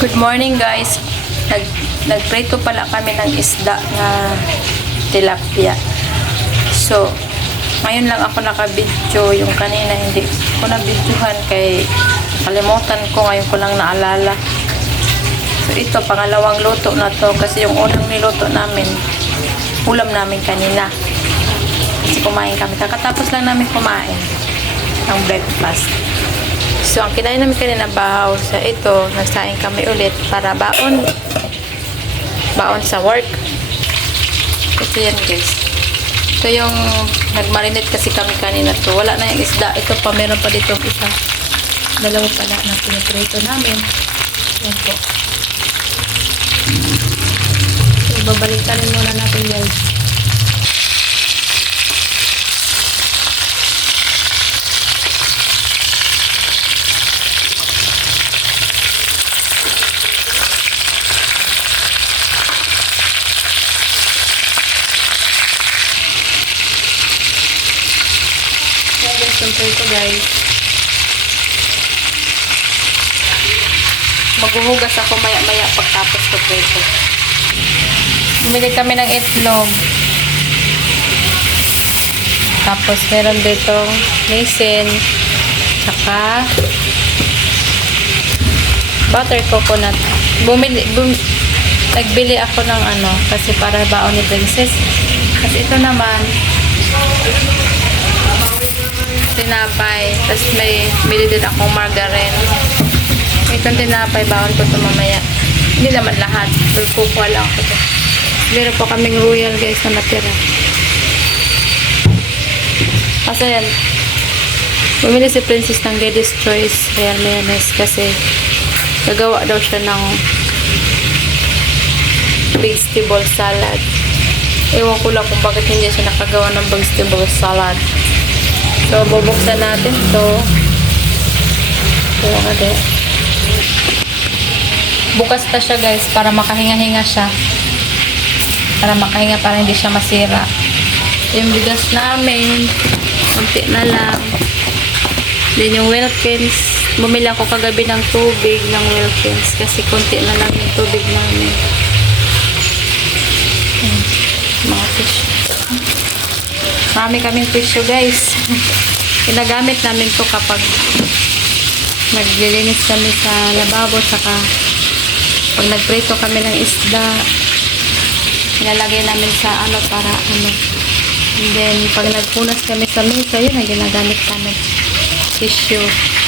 Good morning guys. Nag nagprito pala kami ng isda na tilapia. So, ngayon lang ako nakabidyo. Yung kanina hindi ko nabidyohan kay kalimutan ko. Ngayon ko lang naalala. So, ito pangalawang luto na to kasi yung unang niluto namin ulam namin kanina. Kasi kumain kami. Kakatapos lang namin kumain ng breakfast. So, ang kinain namin kanina bahaw sa ito, nagsaing kami ulit para baon baon sa work. Ito yan guys. Ito yung nagmarinate kasi kami kanina to. Wala na yung isda. Ito pa, meron pa dito isa. Dalawa pala na piniprito namin. Yan po. So, babalikan muna natin guys. Yung prito guys. Maghuhugas ako maya-maya pagtapos ko prito. Bumili kami ng itlog. Tapos meron dito mason. Tsaka butter coconut. Bumili, bum, nagbili ako ng ano, kasi para baon ni Princess. Kasi ito naman, tinapay. Tapos may bili din akong margarine. Itong tinapay, bawal ko ito mamaya. Hindi naman lahat. Pero kukuha lang ako ito. Meron po kaming royal guys na natira. Kasi yan. Bumili si Princess ng Lady's Choice Real Mayonnaise kasi gagawa daw siya ng vegetable salad. Ewan ko lang kung bakit hindi siya nakagawa ng vegetable salad. So, bubuksan natin to. Ka din. Bukas ta siya guys para makahinga-hinga siya. Para makahinga para hindi siya masira. Yung bigas namin, konti na lang. Then yung Wilkins, bumili ako kagabi ng tubig ng Wilkins kasi konti na lang yung tubig namin. Marami kaming tissue guys. Ginagamit namin to kapag naglilinis kami sa lababo saka pag nagprito kami ng isda nilalagay namin sa ano para ano. And then pag nagpunas kami sa mesa yun ang ginagamit namin. Tissue